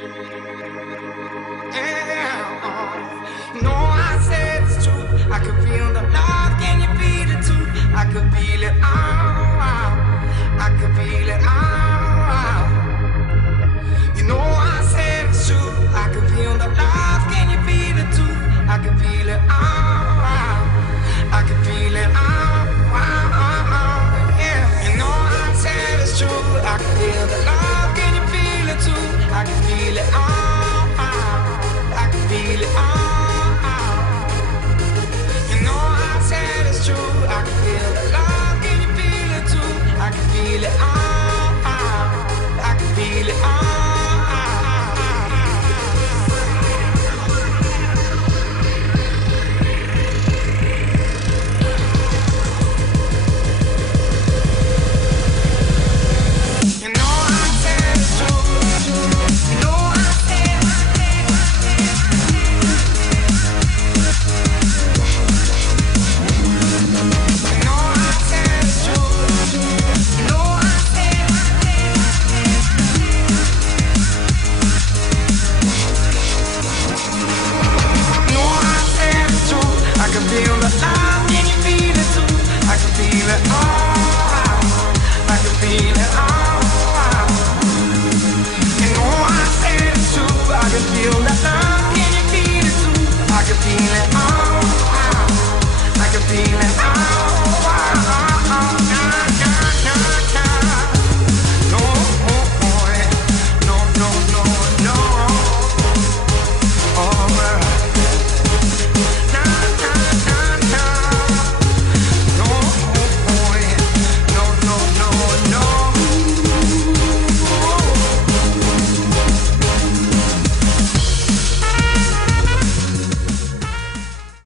Yeah, no, I said it's true. I could feel the love. Can you feel it too? I could feel it. Oh, I could feel it.